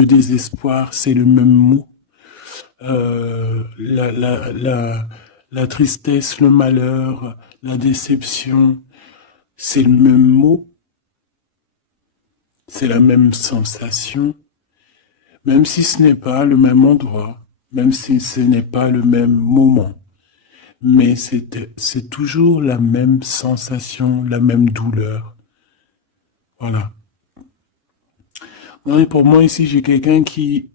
le désespoir, c'est le même mot. La tristesse, le malheur, la déception, c'est le même mot. C'est la même sensation, même si ce n'est pas le même endroit, même si ce n'est pas le même moment. Mais c'est toujours la même sensation, la même douleur. Voilà. Et pour moi, ici, j'ai quelqu'un qui,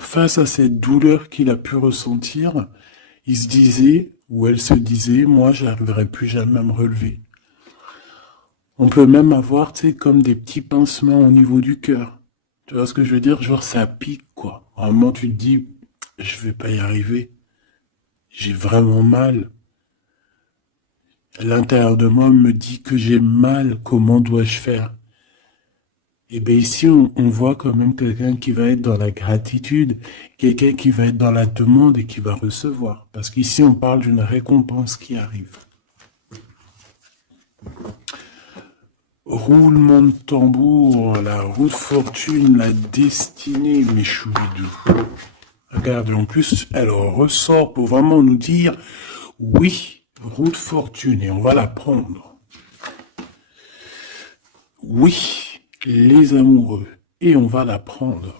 face à cette douleur qu'il a pu ressentir, il se disait, ou elle se disait, moi, j'arriverai plus jamais à me relever. On peut même avoir, tu sais, comme des petits pincements au niveau du cœur. Tu vois ce que je veux dire? Genre, ça pique, quoi. À un moment, tu te dis, je vais pas y arriver. J'ai vraiment mal. L'intérieur de moi me dit que j'ai mal. Comment dois-je faire? Et bien ici, on voit quand même quelqu'un qui va être dans la gratitude, quelqu'un qui va être dans la demande et qui va recevoir. Parce qu'ici, on parle d'une récompense qui arrive. Roulement de tambour, la roue de fortune, la destinée, mes choubidous. Regardez, en plus, elle ressort pour vraiment nous dire, oui, roue de fortune, et on va la prendre. Oui, les amoureux, et on va la prendre.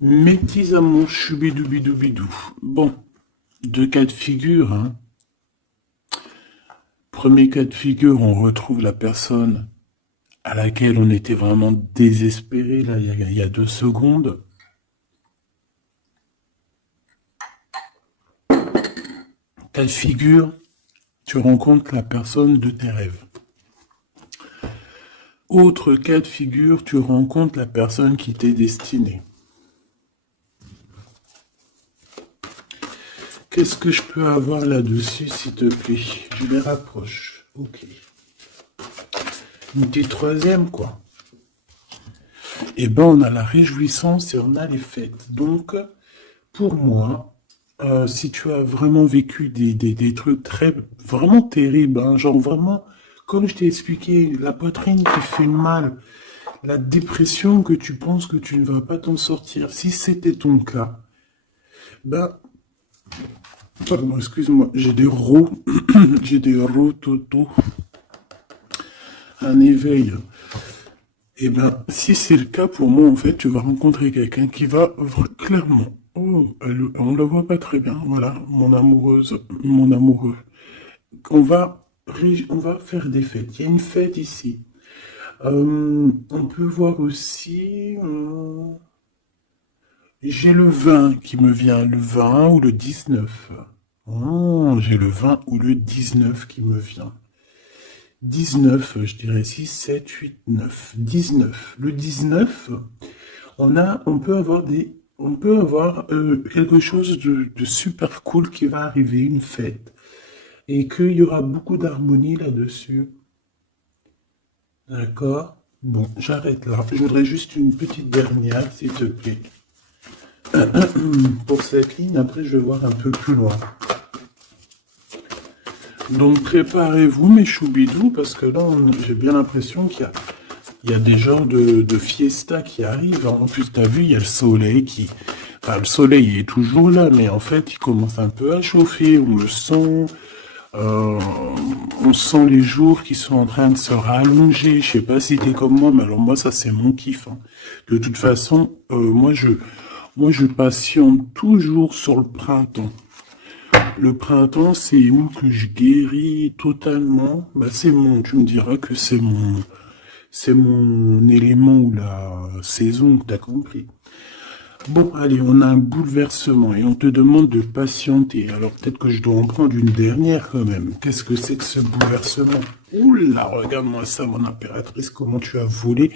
Mes petits amours, choubidoubidoubidou. Bon, deux cas de figure, hein. Premier cas de figure, on retrouve la personne à laquelle on était vraiment désespéré, là, il y a 2 secondes. Cas de figure, tu rencontres la personne de tes rêves. Autre cas de figure, tu rencontres la personne qui t'est destinée. Qu'est-ce que je peux avoir là-dessus, s'il te plaît? Je les rapproche. Ok. Une petite troisième, quoi. Eh ben, on a la réjouissance et on a les fêtes. Donc, pour moi, si tu as vraiment vécu des trucs vraiment terribles, hein, genre vraiment, comme je t'ai expliqué, la poitrine qui fait mal, la dépression que tu penses que tu ne vas pas t'en sortir, si c'était ton cas, ben, pardon, excuse-moi, j'ai des j'ai des toto, un éveil. Eh ben, si c'est le cas pour moi, en fait, tu vas rencontrer quelqu'un qui va clairement. Oh, on la voit pas très bien. Voilà, mon amoureuse, mon amoureux. On va, on va faire des fêtes. Il y a une fête ici. On peut voir aussi. J'ai le 20 qui me vient, le 20 ou le 19. Oh, j'ai le 20 ou le 19 qui me vient. 19, je dirais 6, 7, 8, 9. 19. Le 19, on peut avoir quelque chose de super cool qui va arriver, une fête. Et qu'il y aura beaucoup d'harmonie là-dessus. D'accord? Bon, j'arrête là. Je voudrais juste une petite dernière, s'il te plaît. Pour cette ligne, après je vais voir un peu plus loin. Donc préparez-vous mes choubidous, parce que là j'ai bien l'impression qu'il y a des genres de fiesta qui arrivent. En plus, t'as vu, il y a le soleil qui... Enfin, le soleil est toujours là, mais en fait, il commence un peu à chauffer. On sent les jours qui sont en train de se rallonger. Je sais pas si t'es comme moi, mais alors moi, ça c'est mon kiff, hein. De toute façon, moi je patiente toujours sur le printemps. Le printemps, c'est où que je guéris totalement. Bah, tu me diras que c'est mon élément ou la saison, t'as compris. Bon, allez, on a un bouleversement et on te demande de patienter. Alors peut-être que je dois en prendre une dernière quand même. Qu'est-ce que c'est que ce bouleversement? Oula, regarde-moi ça, mon impératrice, comment tu as volé.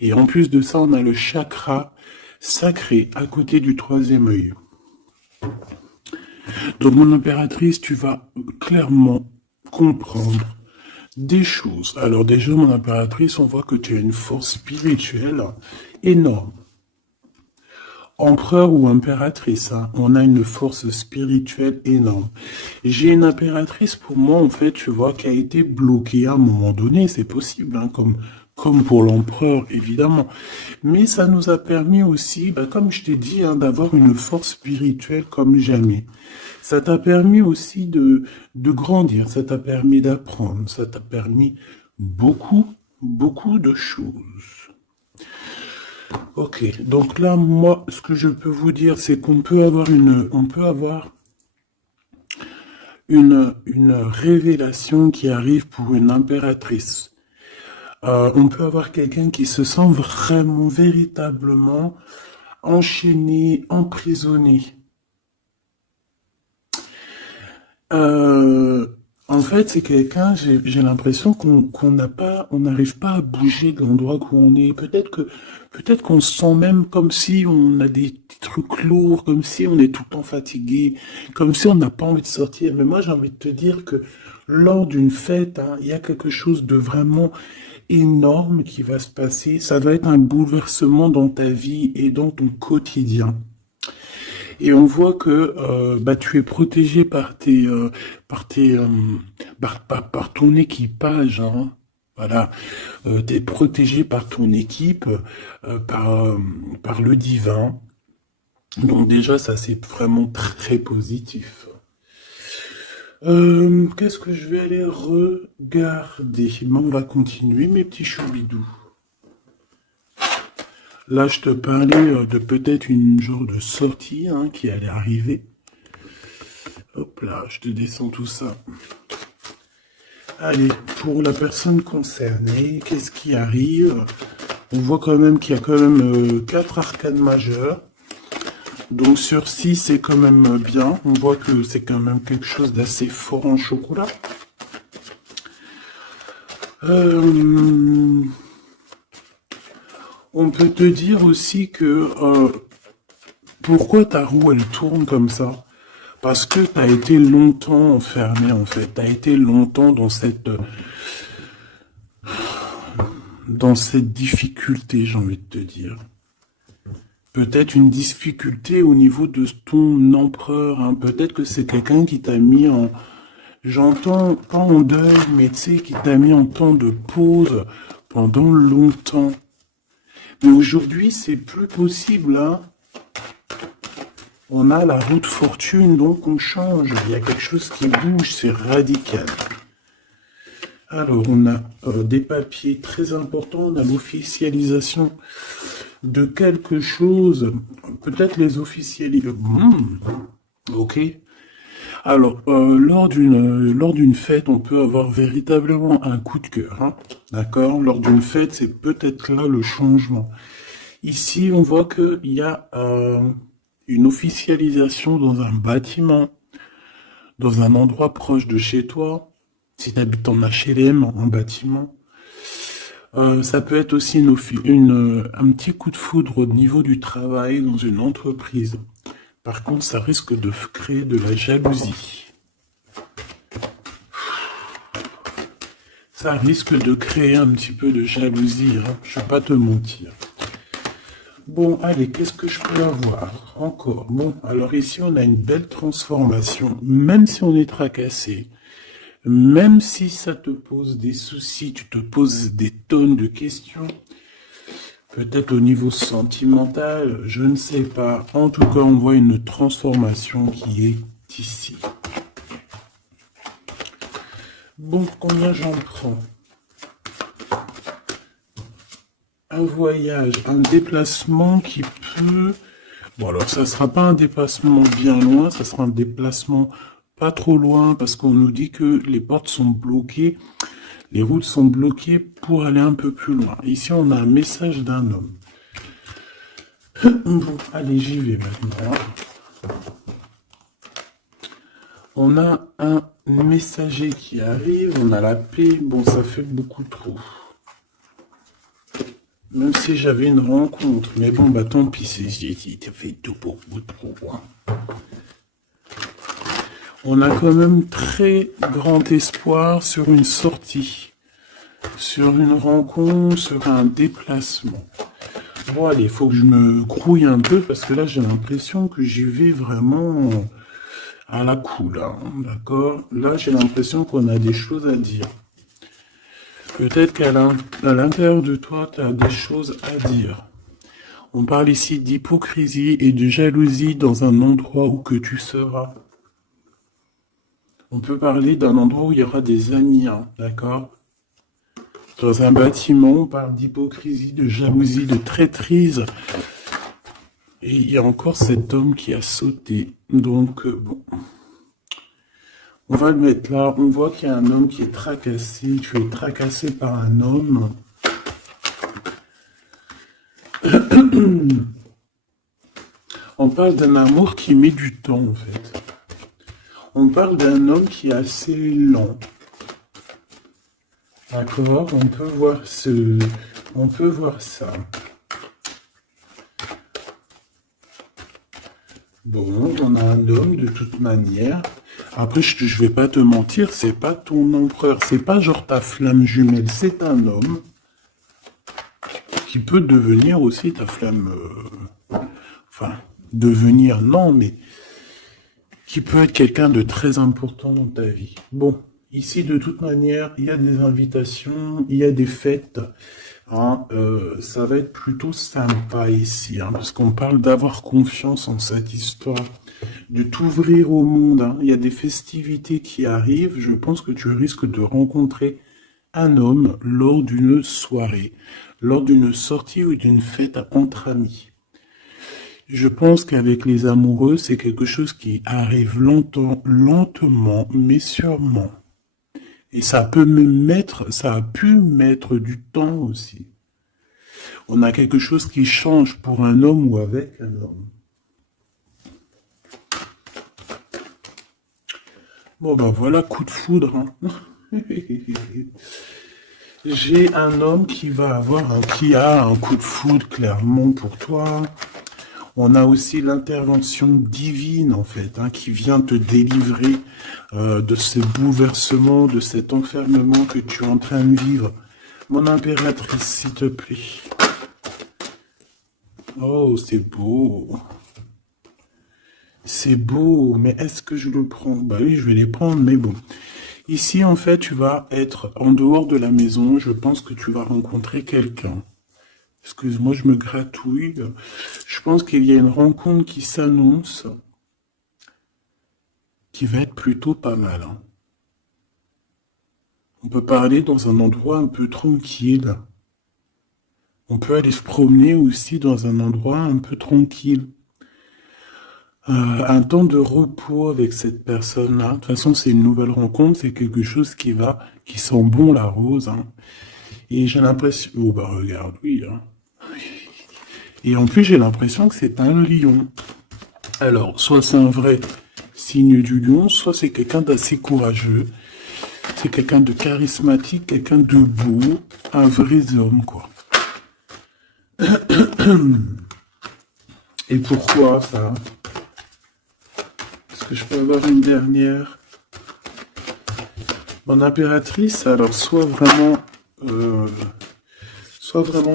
Et en plus de ça, on a le chakra sacré à côté du 3e œil. Donc, mon impératrice, tu vas clairement comprendre des choses. Alors déjà, mon impératrice, on voit que tu as une force spirituelle énorme. Empereur ou impératrice, hein, on a une force spirituelle énorme. J'ai une impératrice, pour moi, en fait, tu vois, qui a été bloquée à un moment donné, c'est possible, hein, comme comme pour l'empereur, évidemment. Mais ça nous a permis aussi, comme je t'ai dit, hein, d'avoir une force spirituelle comme jamais. Ça t'a permis aussi de grandir, ça t'a permis d'apprendre, ça t'a permis beaucoup, beaucoup de choses. Ok, donc là, moi, ce que je peux vous dire, c'est qu'on peut avoir une révélation qui arrive pour une impératrice. On peut avoir quelqu'un qui se sent vraiment, véritablement enchaîné, emprisonné. En fait, c'est quelqu'un, j'ai l'impression qu'on n'a pas, on n'arrive pas à bouger de l'endroit où on est. Peut-être qu'on se sent même comme si on a des petits trucs lourds, comme si on est tout le temps fatigué, comme si on n'a pas envie de sortir. Mais moi, j'ai envie de te dire que lors d'une fête, hein, il y a quelque chose de vraiment énorme qui va se passer. Ça va être un bouleversement dans ta vie et dans ton quotidien. Et on voit que tu es protégé par ton équipage, hein. Voilà, tu es protégé par ton équipe, par le divin. Donc déjà, ça c'est vraiment très positif. Qu'est-ce que je vais aller regarder? On va continuer, mes petits choubidous. Là, je te parlais de peut-être une genre de sortie hein, qui allait arriver. Hop là, je te descends tout ça. Allez, pour la personne concernée, qu'est-ce qui arrive? On voit quand même qu'il y a quand même 4 arcanes majeures. Donc sur 6, c'est quand même bien. On voit que c'est quand même quelque chose d'assez fort en chocolat. On peut te dire aussi que pourquoi ta roue elle tourne comme ça? Parce que tu as été longtemps enfermé en fait. Tu as été longtemps dans cette difficulté, j'ai envie de te dire. Peut-être une difficulté au niveau de ton empereur. Hein. Peut-être que c'est quelqu'un qui t'a mis en... J'entends pas en deuil, mais tu sais, qui t'a mis en temps de pause pendant longtemps. Mais aujourd'hui, c'est plus possible, hein. On a la roue de fortune, donc on change. Il y a quelque chose qui bouge, c'est radical. Alors, on a des papiers très importants. On a l'officialisation de quelque chose. Peut-être les officialisations. Ok. Alors, lors d'une fête, on peut avoir véritablement un coup de cœur. Hein, d'accord? Lors d'une fête, c'est peut-être là le changement. Ici, on voit qu'il y a une officialisation dans un bâtiment, dans un endroit proche de chez toi. Si tu habites en HLM, en bâtiment. Ça peut être aussi un petit coup de foudre au niveau du travail dans une entreprise. Par contre, ça risque de créer de la jalousie. Ça risque de créer un petit peu de jalousie, hein, je ne vais pas te mentir. Bon, allez, qu'est-ce que je peux avoir encore? Bon, alors ici, on a une belle transformation. Même si on est tracassé, même si ça te pose des soucis, tu te poses des tonnes de questions, peut-être au niveau sentimental, je ne sais pas. En tout cas, on voit une transformation qui est ici. Bon, combien j'en prends? Un voyage, un déplacement qui peut... Bon, alors ça sera pas un déplacement bien loin, ça sera un déplacement pas trop loin parce qu'on nous dit que les portes sont bloquées, les routes sont bloquées pour aller un peu plus loin. Ici, on a un message d'un homme. Bon, allez, j'y vais maintenant. On a un messager qui arrive, on a la paix. Bon, ça fait beaucoup trop. Même si j'avais une rencontre. Mais bon, tant pis, ça fait tout pour beaucoup trop. Hein. On a quand même très grand espoir sur une sortie, sur une rencontre, sur un déplacement. Bon, allez, il faut que je me grouille un peu parce que là, j'ai l'impression que j'y vais vraiment à la cool, hein, d'accord? Là, j'ai l'impression qu'on a des choses à dire. Peut-être qu'à l'intérieur de toi, tu as des choses à dire. On parle ici d'hypocrisie et de jalousie dans un endroit où que tu seras. On peut parler d'un endroit où il y aura des amis, hein, d'accord? Dans un bâtiment, on parle d'hypocrisie, de jalousie, de traîtrise. Et il y a encore cet homme qui a sauté. Donc, bon. On va le mettre là. On voit qu'il y a un homme qui est tracassé. Tu es tracassé par un homme. On parle d'un amour qui met du temps, en fait. On parle d'un homme qui est assez lent. D'accord? On peut voir ça. Bon, on a un homme de toute manière. Après, je vais pas te mentir, c'est pas ton empereur, c'est pas genre ta flamme jumelle, c'est un homme qui peut devenir aussi ta flamme. Enfin, devenir, non, mais qui peut être quelqu'un de très important dans ta vie. Bon, ici, de toute manière, il y a des invitations, il y a des fêtes. Hein, ça va être plutôt sympa ici, hein, parce qu'on parle d'avoir confiance en cette histoire, de t'ouvrir au monde. Hein. Il y a des festivités qui arrivent. Je pense que tu risques de rencontrer un homme lors d'une soirée, lors d'une sortie ou d'une fête entre amis. Je pense qu'avec les amoureux, c'est quelque chose qui arrive lentement, mais sûrement. Et ça a pu mettre du temps aussi. On a quelque chose qui change pour un homme ou avec un homme. Bon ben voilà, coup de foudre. Hein. J'ai un homme qui a un coup de foudre clairement pour toi. On a aussi l'intervention divine, en fait, hein, qui vient te délivrer de ce bouleversement, de cet enfermement que tu es en train de vivre. Mon impératrice, s'il te plaît. Oh, c'est beau. C'est beau, mais est-ce que je le prends? Bah oui, je vais les prendre, mais bon. Ici, en fait, tu vas être en dehors de la maison. Je pense que tu vas rencontrer quelqu'un. Excuse-moi, je me gratouille. Je pense qu'il y a une rencontre qui s'annonce, qui va être plutôt pas mal. Hein. On peut parler dans un endroit un peu tranquille. On peut aller se promener aussi dans un endroit un peu tranquille. Un temps de repos avec cette personne-là. De toute façon, c'est une nouvelle rencontre, c'est quelque chose qui sent bon la rose. Hein. Et j'ai l'impression... Oh bah regarde, oui. Hein. Et en plus, j'ai l'impression que c'est un lion. Alors, soit c'est un vrai signe du lion, soit c'est quelqu'un d'assez courageux. C'est quelqu'un de charismatique, quelqu'un de beau, un vrai homme, quoi. Et pourquoi ça? Est-ce que je peux avoir une dernière? Mon impératrice, alors soit vraiment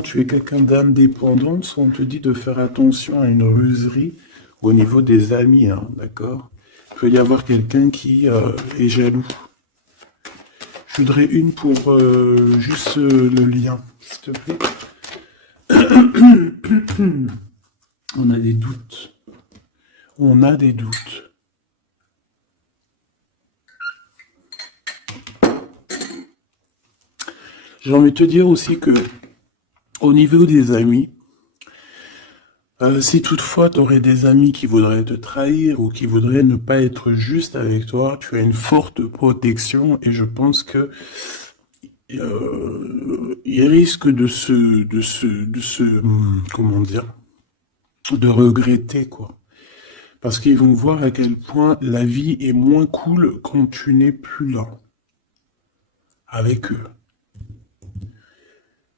tu es quelqu'un d'indépendant, soit on te dit de faire attention à une ruserie au niveau des amis, hein, d'accord? Il peut y avoir quelqu'un qui est jaloux. Je voudrais une pour juste le lien, s'il te plaît. On a des doutes. On a des doutes. J'ai envie de te dire aussi que, au niveau des amis, si toutefois tu aurais des amis qui voudraient te trahir ou qui voudraient ne pas être juste avec toi, tu as une forte protection et je pense que ils risquent comment dire, de regretter quoi. Parce qu'ils vont voir à quel point la vie est moins cool quand tu n'es plus là avec eux.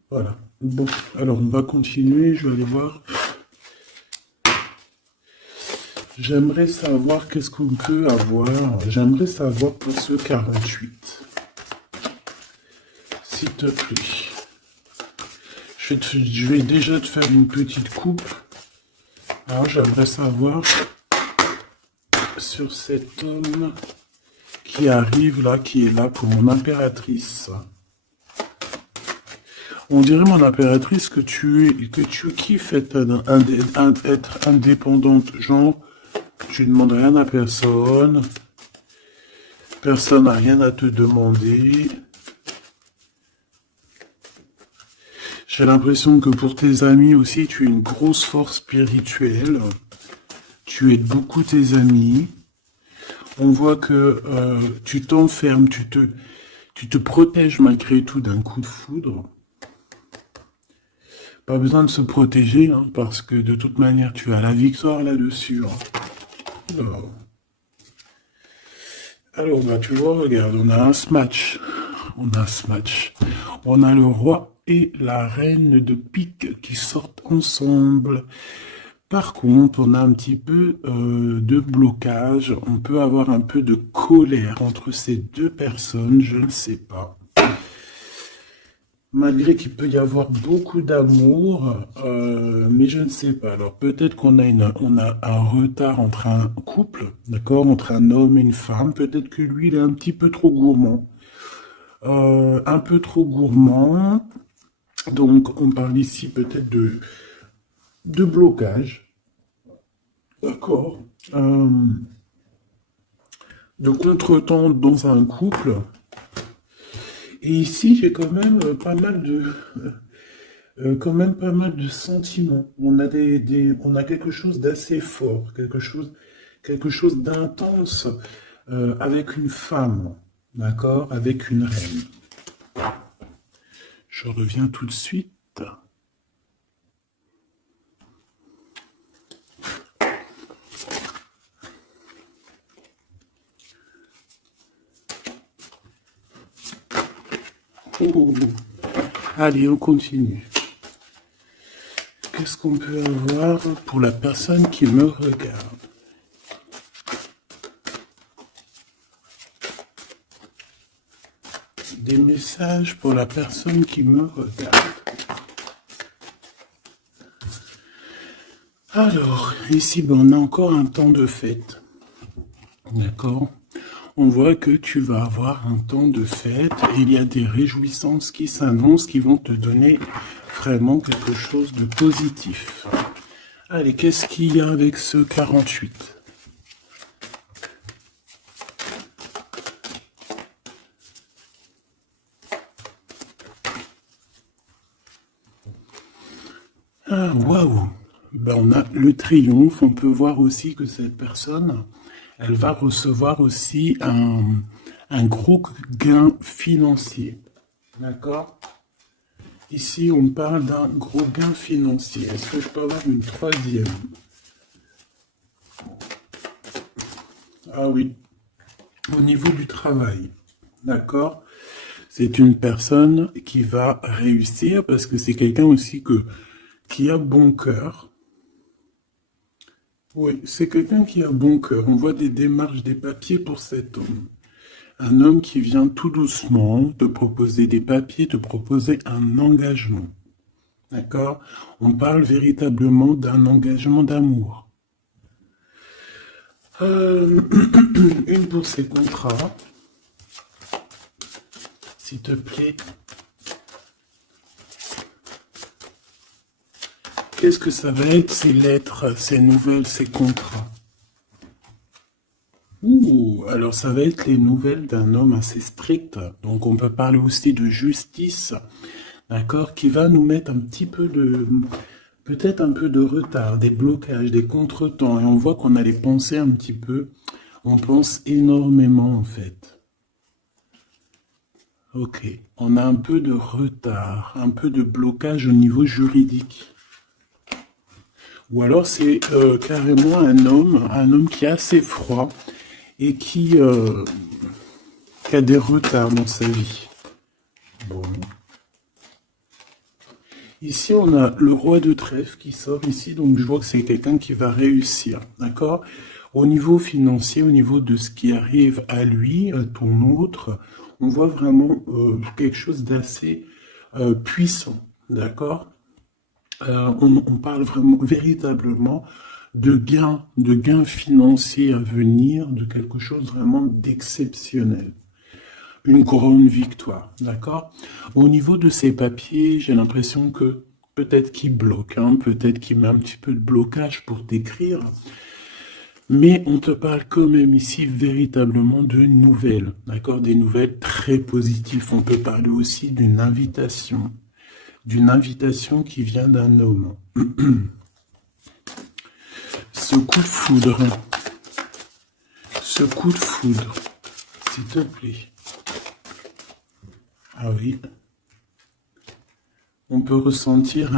Voilà. Bon, alors on va continuer, je vais aller voir. J'aimerais savoir qu'est-ce qu'on peut avoir. J'aimerais savoir pour ce 48. S'il te plaît. Je vais déjà te faire une petite coupe. Alors j'aimerais savoir sur cet homme qui arrive là, qui est là pour mon impératrice. On dirait, mon impératrice, que tu kiffes être indépendante. Genre, tu ne demandes rien à personne. Personne n'a rien à te demander. J'ai l'impression que pour tes amis aussi, tu es une grosse force spirituelle. Tu aides beaucoup tes amis. On voit que tu t'enfermes, tu te protèges malgré tout d'un coup de foudre. Pas besoin de se protéger, hein, parce que de toute manière, tu as la victoire là-dessus. Hein. Alors, bah, tu vois, regarde, on a un smash. On a un smash. On a le roi et la reine de pique qui sortent ensemble. Par contre, on a un petit peu de blocage. On peut avoir un peu de colère entre ces deux personnes, je ne sais pas. Malgré qu'il peut y avoir beaucoup d'amour, mais je ne sais pas. Alors peut-être qu'on a un retard entre un couple, d'accord, entre un homme et une femme. Peut-être que lui, il est un petit peu trop gourmand. Un peu trop gourmand. Donc on parle ici peut-être de blocage. D'accord. De contretemps dans un couple. Et ici, j'ai quand même pas mal de sentiments. On a on a quelque chose d'assez fort, quelque chose d'intense avec une femme, d'accord, avec une reine. Je reviens tout de suite. Oh. Allez, on continue. Qu'est-ce qu'on peut avoir pour la personne qui me regarde? Des messages pour la personne qui me regarde. Alors, ici, ben, on a encore un temps de fête. D'accord? On voit que tu vas avoir un temps de fête et il y a des réjouissances qui s'annoncent qui vont te donner vraiment quelque chose de positif. Allez, qu'est-ce qu'il y a avec ce 48? Ah, waouh! Ben, on a le triomphe. On peut voir aussi que cette personne, elle va recevoir aussi un gros gain financier. D'accord? Ici, on parle d'un gros gain financier. Est-ce que je peux avoir une troisième? Ah oui, au niveau du travail. D'accord? C'est une personne qui va réussir parce que c'est quelqu'un aussi qui a bon cœur. Oui, c'est quelqu'un qui a bon cœur. On voit des démarches, des papiers pour cet homme. Un homme qui vient tout doucement te proposer des papiers, te proposer un engagement. D'accord? On parle véritablement d'un engagement d'amour. Une pour ces contrats. S'il te plaît. Qu'est-ce que ça va être, ces lettres, ces nouvelles, ces contrats? Ouh, alors ça va être les nouvelles d'un homme assez strict. Donc on peut parler aussi de justice, d'accord, qui va nous mettre un petit peu peut-être un peu de retard, des blocages, des contretemps. Et on voit qu'on a les pensées un petit peu. On pense énormément en fait. Ok, on a un peu de retard, un peu de blocage au niveau juridique. Ou alors c'est carrément un homme qui est assez froid et qui a des retards dans sa vie. Bon. Ici, on a le roi de trèfle qui sort ici, donc je vois que c'est quelqu'un qui va réussir, d'accord? Au niveau financier, au niveau de ce qui arrive à lui, à ton autre, on voit vraiment quelque chose d'assez puissant, d'accord? On parle vraiment, véritablement de gains financiers à venir, de quelque chose vraiment d'exceptionnel. une grande victoire, d'accord? Au niveau de ces papiers, j'ai l'impression que peut-être qu'il bloque, hein, peut-être qu'il met un petit peu de blocage pour t'écrire, mais on te parle quand même ici véritablement de nouvelles, d'accord? Des nouvelles très positives. On peut parler aussi d'une invitation qui vient d'un homme. Ce coup de foudre, s'il te plaît. Ah oui. On peut ressentir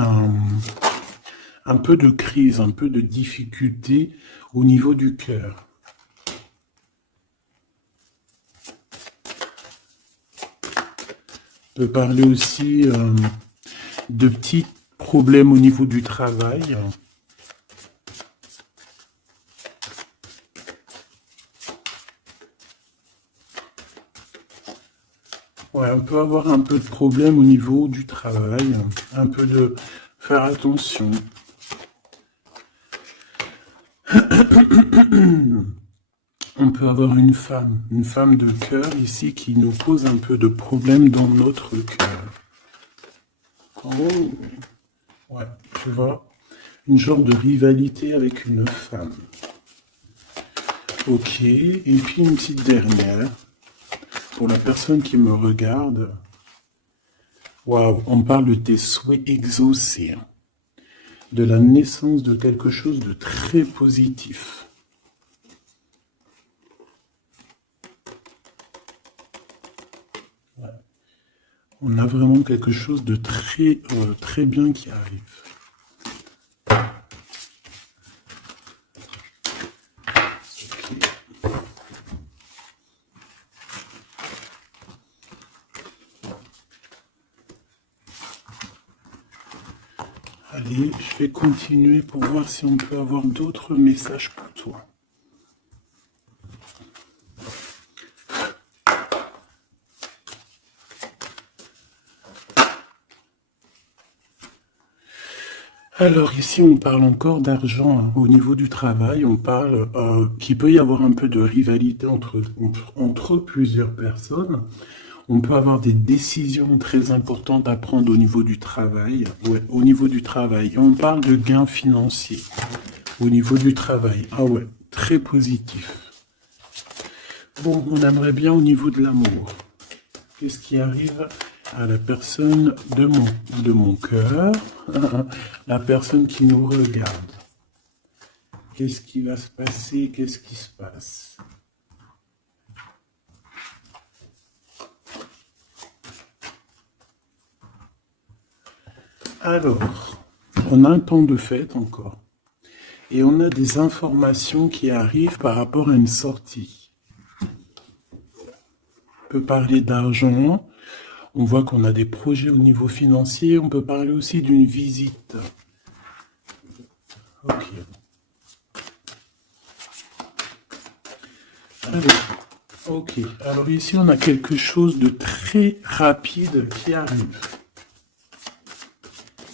un peu de crise, un peu de difficulté au niveau du cœur. On peut parler aussi de petits problèmes au niveau du travail. Ouais, on peut avoir un peu de problème au niveau du travail, un peu de faire attention. On peut avoir une femme de cœur ici qui nous pose un peu de problème dans notre cœur. Oh, ouais, tu vois, une genre de rivalité avec une femme. Ok, et puis une petite dernière. Pour la personne qui me regarde, waouh, on parle de tes souhaits exaucés, de la naissance de quelque chose de très positif. Ouais. On a vraiment quelque chose de très, très bien qui arrive. Allez, je vais continuer pour voir si on peut avoir d'autres messages pour toi. Alors ici, on parle encore d'argent, hein. Au niveau du travail, on parle qu'il peut y avoir un peu de rivalité entre plusieurs personnes. On peut avoir des décisions très importantes à prendre au niveau du travail. Ouais, au niveau du travail. Et on parle de gains financiers au niveau du travail. Ah ouais, très positif. Bon, on aimerait bien au niveau de l'amour. Qu'est-ce qui arrive à la personne de mon cœur, la personne qui nous regarde? Qu'est-ce qui va se passer? Qu'est-ce qui se passe? Alors, on a un temps de fête encore. Et on a des informations qui arrivent par rapport à une sortie. On peut parler d'argent. On voit qu'on a des projets au niveau financier. On peut parler aussi d'une visite. Ok. Ok. Alors ici, on a quelque chose de très rapide qui arrive.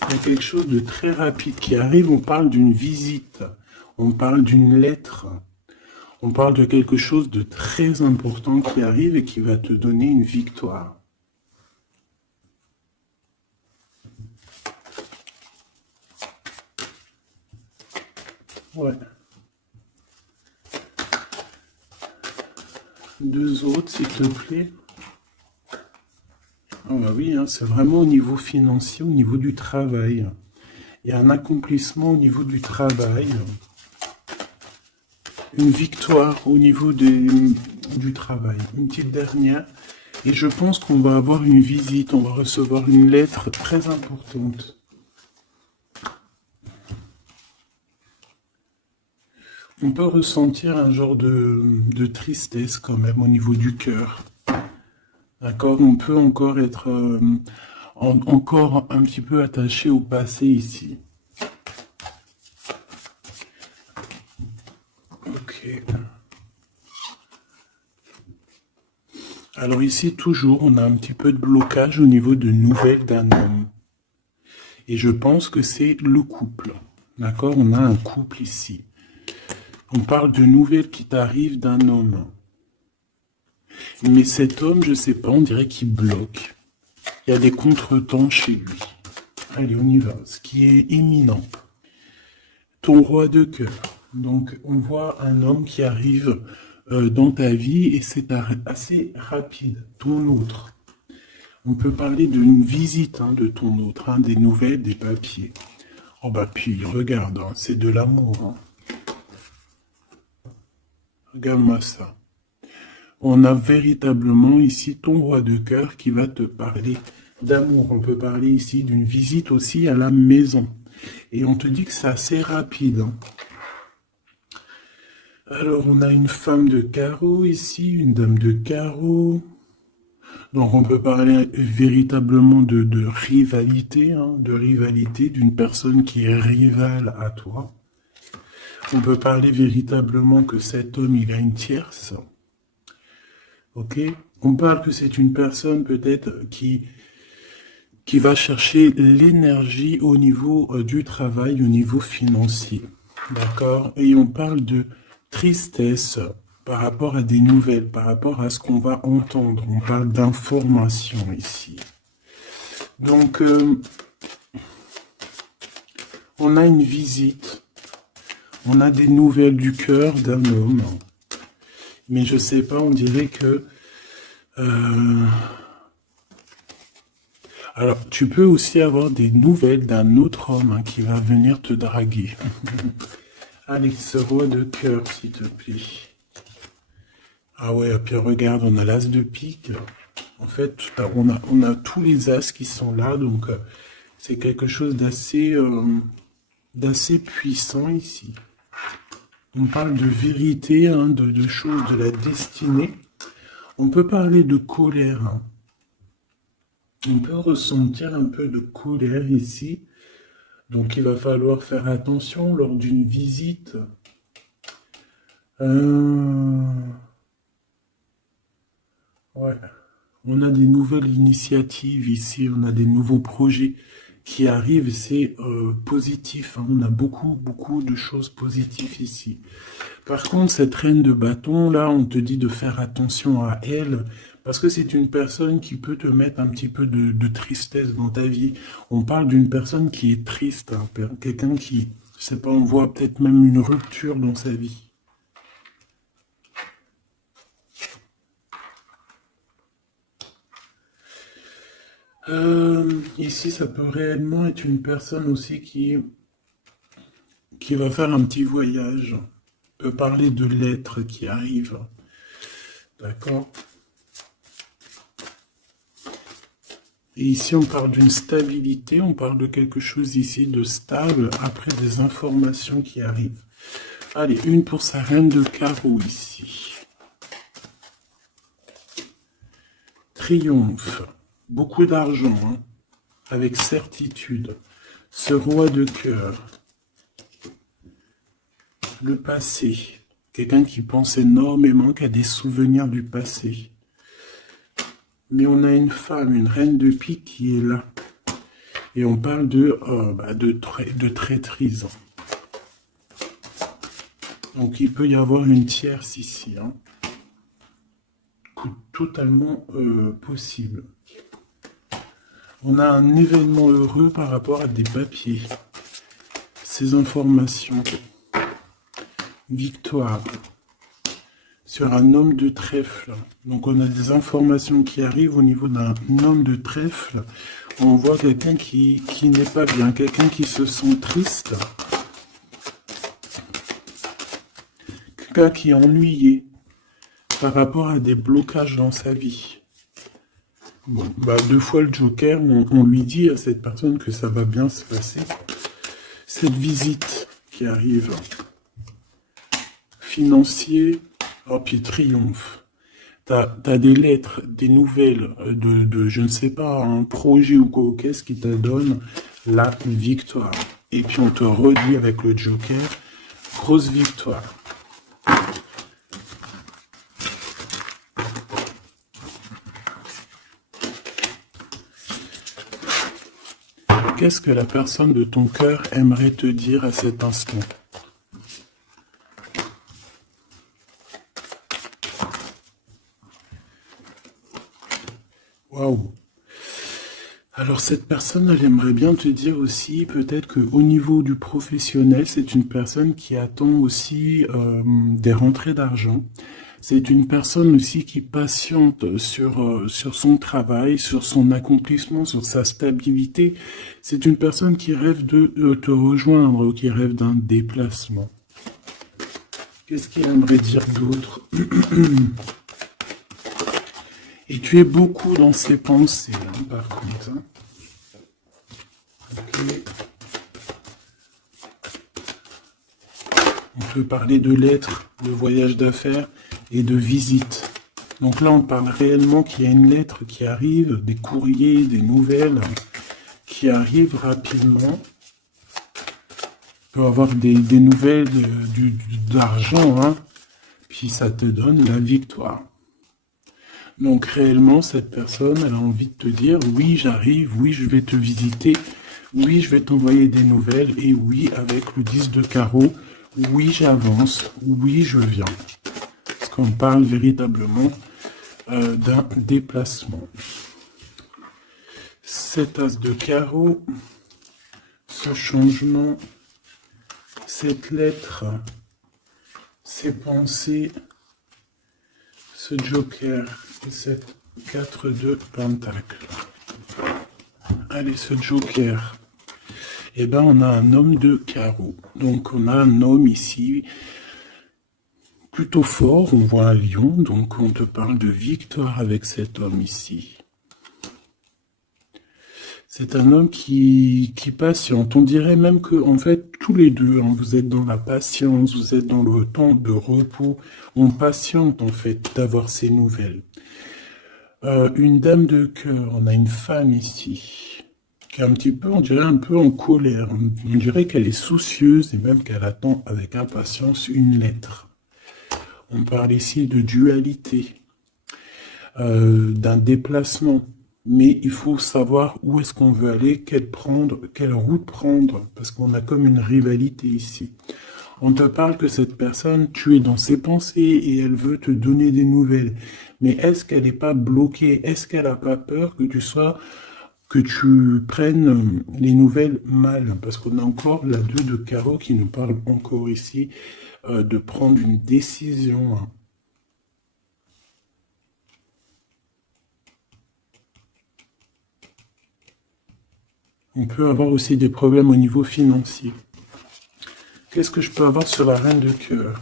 Il y a quelque chose de très rapide qui arrive. On parle d'une visite. On parle d'une lettre. On parle de quelque chose de très important qui arrive et qui va te donner une victoire. Ouais. Deux autres, s'il te plaît. Ah bah oui, hein, c'est vraiment au niveau financier, au niveau du travail. Il y a un accomplissement au niveau du travail. Une victoire au niveau du travail. Une petite dernière. Et je pense qu'on va avoir une visite, on va recevoir une lettre très importante. On peut ressentir un genre de tristesse quand même au niveau du cœur. D'accord? On peut encore être encore un petit peu attaché au passé ici. Ok. Alors ici, toujours, on a un petit peu de blocage au niveau de nouvelles d'un homme. Et je pense que c'est le couple. D'accord? On a un couple ici. On parle de nouvelles qui t'arrivent d'un homme. Mais cet homme, je sais pas, on dirait qu'il bloque. Il y a des contretemps chez lui. Allez, on y va. Ce qui est imminent. Ton roi de cœur. Donc, on voit un homme qui arrive dans ta vie et c'est assez rapide. Ton autre. On peut parler d'une visite de ton autre, des nouvelles, des papiers. Oh bah puis, regarde, c'est de l'amour. Regarde-moi ça. On a véritablement ici ton roi de cœur qui va te parler d'amour. On peut parler ici d'une visite aussi à la maison. Et on te dit que c'est assez rapide. Alors, on a une femme de carreau ici, une dame de carreau. Donc, on peut parler véritablement de rivalité, d'une personne qui est rivale à toi. On peut parler véritablement que cet homme, il a une tierce. Ok? On parle que c'est une personne peut-être qui va chercher l'énergie au niveau du travail, au niveau financier. D'accord? Et on parle de tristesse par rapport à des nouvelles, par rapport à ce qu'on va entendre. On parle d'information ici. Donc, on a une visite. On a des nouvelles du cœur d'un homme. Mais je sais pas, on dirait que... Alors, tu peux aussi avoir des nouvelles d'un autre homme qui va venir te draguer. Allez, ce roi de cœur, s'il te plaît. Ah ouais, et puis regarde, on a l'as de pique. En fait, on a tous les as qui sont là, donc c'est quelque chose d'assez puissant ici. On parle de vérité, de choses de la destinée. On peut parler de colère. On peut ressentir un peu de colère ici. Donc il va falloir faire attention lors d'une visite. Ouais. On a des nouvelles initiatives ici, on a des nouveaux projets qui arrivent, c'est positif. On a beaucoup de choses positives ici. Par contre, cette reine de bâton, là, on te dit de faire attention à elle, parce que c'est une personne qui peut te mettre un petit peu de tristesse dans ta vie. On parle d'une personne qui est triste, quelqu'un qui, je sais pas, on voit peut-être même une rupture dans sa vie. Ici, ça peut réellement être une personne aussi qui va faire un petit voyage. On peut parler de lettres qui arrivent. D'accord? Et ici, on parle d'une stabilité, on parle de quelque chose ici de stable après des informations qui arrivent. Allez, une pour sa reine de carreau ici. Triomphe. Beaucoup d'argent, avec certitude. Ce roi de cœur. Le passé. Quelqu'un qui pense énormément, qui a des souvenirs du passé. Mais on a une femme, une reine de pique qui est là. Et on parle de traîtrise. Donc il peut y avoir une tierce ici. Totalement possible. On a un événement heureux par rapport à des papiers. Ces informations. Victoire. Sur un homme de trèfle. Donc on a des informations qui arrivent au niveau d'un homme de trèfle. On voit quelqu'un qui n'est pas bien, quelqu'un qui se sent triste. Quelqu'un qui est ennuyé par rapport à des blocages dans sa vie. Bon, deux fois le Joker, on lui dit à cette personne que ça va bien se passer. Cette visite qui arrive. Financier, puis triomphe. T'as des lettres, des nouvelles de je ne sais pas, un projet ou quoi, qu'est-ce qui te donne la victoire. Et puis on te redit avec le Joker, grosse victoire. Qu'est-ce que la personne de ton cœur aimerait te dire à cet instant? Waouh. Alors cette personne, elle aimerait bien te dire aussi peut-être qu'au niveau du professionnel, c'est une personne qui attend aussi des rentrées d'argent. C'est une personne aussi qui patiente sur son travail, sur son accomplissement, sur sa stabilité. C'est une personne qui rêve de te rejoindre, qui rêve d'un déplacement. Qu'est-ce qu'il aimerait dire d'autre? Et tu es beaucoup dans ses pensées, hein, par contre. Hein. Okay. On peut parler de lettres, de voyage d'affaires et de visites. Donc là, on parle réellement qu'il y a une lettre qui arrive, des courriers, des nouvelles qui arrivent rapidement. On peut avoir des nouvelles d'argent, hein, puis ça te donne la victoire. Donc réellement, cette personne, elle a envie de te dire, oui, j'arrive, oui, je vais te visiter, oui, je vais t'envoyer des nouvelles, et oui, avec le 10 de carreau, oui, j'avance, oui, je viens. Parce qu'on parle véritablement d'un déplacement. Cet as de carreau, ce changement, cette lettre, ces pensées, ce joker et cette 4 de pentacle. Allez, ce joker. Eh ben, on a un homme de carreau. Donc, on a un homme ici plutôt fort. On voit un lion. Donc, on te parle de victoire avec cet homme ici. C'est un homme qui patiente. On dirait même que, en fait, tous les deux, hein, vous êtes dans la patience, vous êtes dans le temps de repos. On patiente, en fait, d'avoir ces nouvelles. Une dame de cœur, on a une femme ici, qui est un petit peu, on dirait un peu en colère. On dirait qu'elle est soucieuse et même qu'elle attend avec impatience une lettre. On parle ici de dualité, d'un déplacement. Mais il faut savoir où est-ce qu'on veut aller, quelle route prendre, parce qu'on a comme une rivalité ici. On te parle que cette personne, tu es dans ses pensées et elle veut te donner des nouvelles. Mais est-ce qu'elle n'est pas bloquée? Est-ce qu'elle n'a pas peur que tu prennes les nouvelles mal? Parce qu'on a encore la 2 de carreau qui nous parle encore ici de prendre une décision. On peut avoir aussi des problèmes au niveau financier. Qu'est-ce que je peux avoir sur la reine de cœur?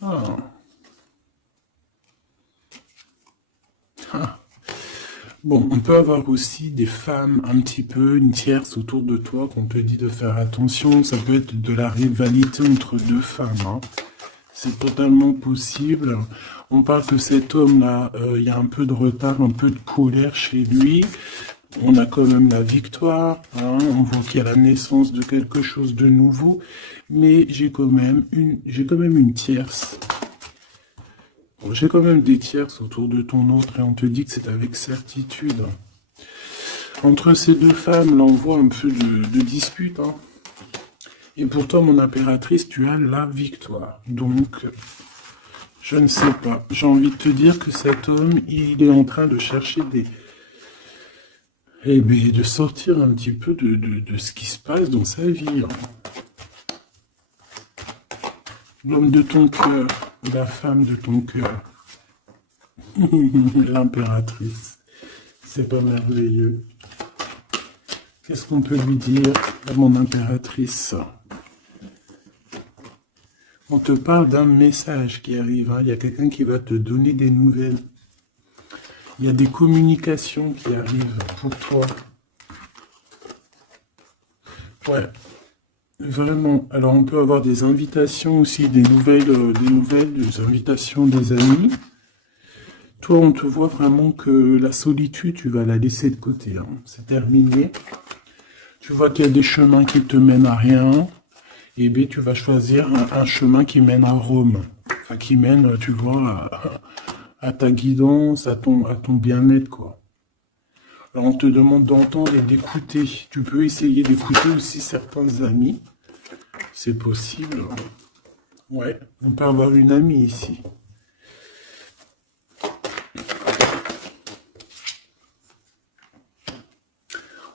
Ah. Ah. Bon, on peut avoir aussi des femmes un petit peu, une tierce autour de toi qu'on te dit de faire attention. Ça peut être de la rivalité entre deux femmes. Hein. C'est totalement possible. On parle que cet homme-là, il y a un peu de retard, un peu de colère chez lui. On a quand même la victoire. Hein. On voit qu'il y a la naissance de quelque chose de nouveau. Mais j'ai quand même une tierce. J'ai quand même des tierces autour de ton autre et on te dit que c'est avec certitude. Entre ces deux femmes, là, on voit un peu de dispute. Hein. Et pourtant, mon impératrice, tu as la victoire. Donc, je ne sais pas. J'ai envie de te dire que cet homme, il est en train de chercher eh bien, de sortir un petit peu de ce qui se passe dans sa vie. Hein. L'homme de ton cœur, la femme de ton cœur. L'impératrice. C'est pas merveilleux. Qu'est-ce qu'on peut lui dire à mon impératrice? On te parle d'un message qui arrive. Hein. Il y a quelqu'un qui va te donner des nouvelles. Il y a des communications qui arrivent pour toi. Ouais. Vraiment. Alors, on peut avoir des invitations aussi, des nouvelles, des invitations des amis. Toi, on te voit vraiment que la solitude, tu vas la laisser de côté. Hein. C'est terminé. Tu vois qu'il y a des chemins qui te mènent à rien. Et bien, tu vas choisir un chemin qui mène à Rome. Enfin, qui mène, tu vois, à ta guidance, à ton bien-être, quoi. Alors, on te demande d'entendre et d'écouter. Tu peux essayer d'écouter aussi certains amis. C'est possible. Ouais, on peut avoir une amie ici.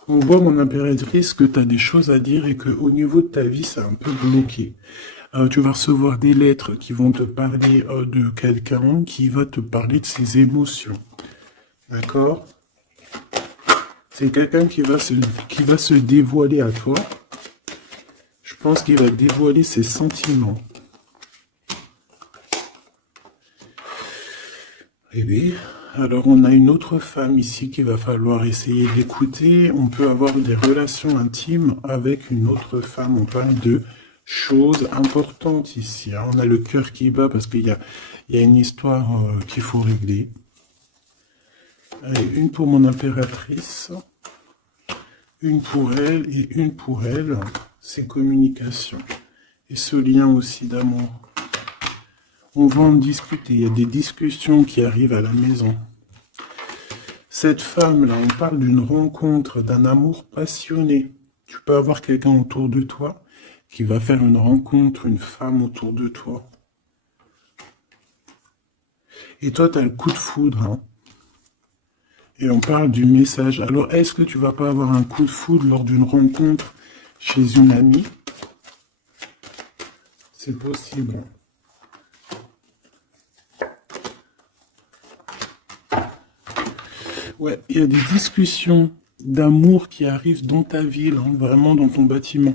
On voit, mon impératrice, que tu as des choses à dire et qu'au niveau de ta vie, c'est un peu bloqué. Tu vas recevoir des lettres qui vont te parler de quelqu'un qui va te parler de ses émotions. D'accord? C'est quelqu'un qui va se dévoiler à toi. Je pense qu'il va dévoiler ses sentiments. Eh bien, alors on a une autre femme ici qu'il va falloir essayer d'écouter. On peut avoir des relations intimes avec une autre femme. On parle de choses importantes ici. On a le cœur qui bat parce qu'il y a une histoire qu'il faut régler. Allez, une pour mon impératrice. Une pour elle et une pour elle. C'est communication. Et ce lien aussi d'amour. On va en discuter. Il y a des discussions qui arrivent à la maison. Cette femme-là, on parle d'une rencontre, d'un amour passionné. Tu peux avoir quelqu'un autour de toi qui va faire une rencontre, une femme autour de toi. Et toi, tu as le coup de foudre. Hein. Et on parle du message. Alors, est-ce que tu vas pas avoir un coup de foudre lors d'une rencontre chez une amie? C'est possible. Ouais, il y a des discussions d'amour qui arrivent dans ta ville, hein, vraiment dans ton bâtiment.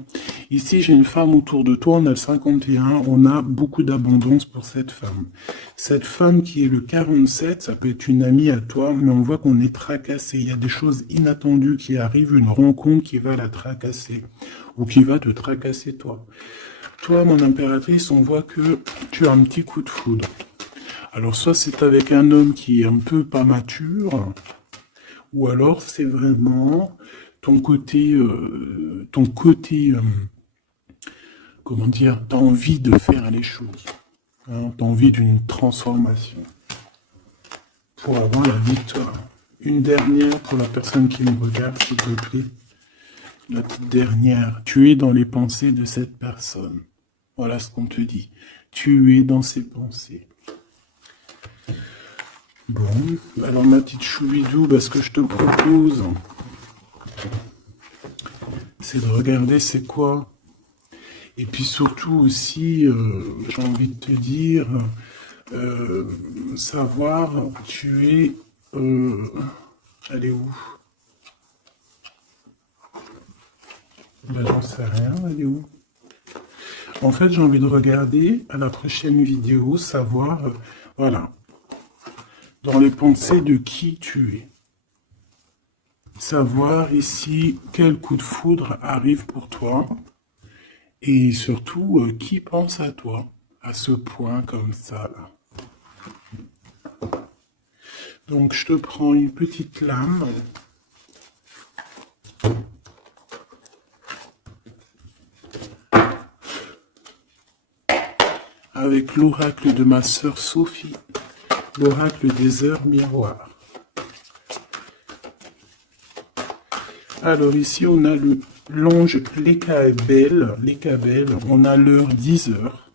Ici, j'ai une femme autour de toi, on a le 51, on a beaucoup d'abondance pour cette femme. Cette femme qui est le 47, ça peut être une amie à toi, mais on voit qu'on est tracassé. Il y a des choses inattendues qui arrivent, une rencontre qui va la tracasser, ou qui va te tracasser toi. Toi, mon impératrice, on voit que tu as un petit coup de foudre. Alors, soit c'est avec un homme qui est un peu pas mature, ou alors c'est vraiment ton côté, comment dire, t'as envie de faire les choses. Hein, t'as envie d'une transformation pour avoir la victoire. Une dernière pour la personne qui me regarde, s'il te plaît. La petite dernière. Tu es dans les pensées de cette personne. Voilà ce qu'on te dit. Tu es dans ses pensées. Bon, alors ma petite choubidou, ce que je te propose, c'est de regarder c'est quoi. Et puis surtout aussi, j'ai envie de te dire, savoir, tu es... elle est où? J'en sais rien, elle est où? En fait, j'ai envie de regarder à la prochaine vidéo, savoir, voilà, dans les pensées de qui tu es. Savoir ici quel coup de foudre arrive pour toi. Et surtout, qui pense à toi, à ce point comme ça, là. Donc, je te prends une petite lame. Avec l'oracle de ma sœur Sophie, l'oracle des heures miroirs. Alors ici, on a l'ange Lekabel, on a l'heure 10 heures.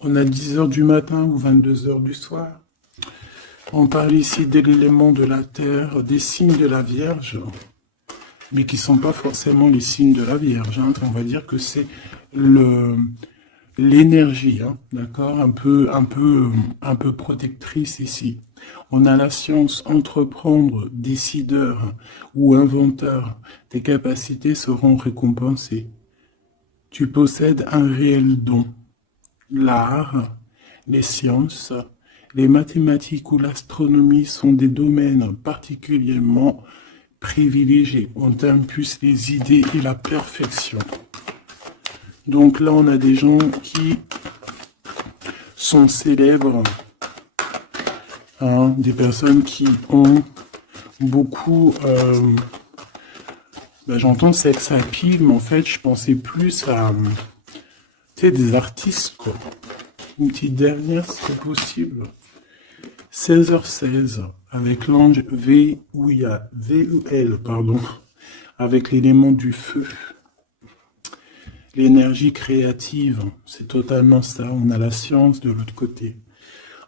On a 10 heures du matin ou 22 heures du soir. On parle ici de l'élément de la terre, des signes de la Vierge, mais qui ne sont pas forcément les signes de la Vierge. Hein. On va dire que c'est l'énergie, hein, d'accord, un peu protectrice ici. On a la science, entreprendre, décideur ou inventeur. Tes capacités seront récompensées. Tu possèdes un réel don. L'art, les sciences, les mathématiques ou l'astronomie sont des domaines particulièrement privilégiés. On t'impulse les idées et la perfection. Donc là, on a des gens qui sont célèbres, hein, des personnes qui ont beaucoup... j'entends sex appeal, mais en fait, je pensais plus à des artistes, quoi. Une petite dernière, si c'est possible. 16h16, avec l'ange VUL, pardon, avec l'élément du feu. L'énergie créative, c'est totalement ça, on a la science de l'autre côté.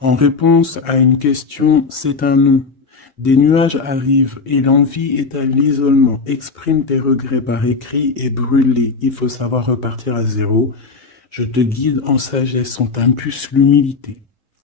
En réponse à une question, c'est un non. Des nuages arrivent et l'envie est à l'isolement. Exprime tes regrets par écrit et brûle-les. Il faut savoir repartir à zéro. Je te guide en sagesse, on t'impulse l'humilité.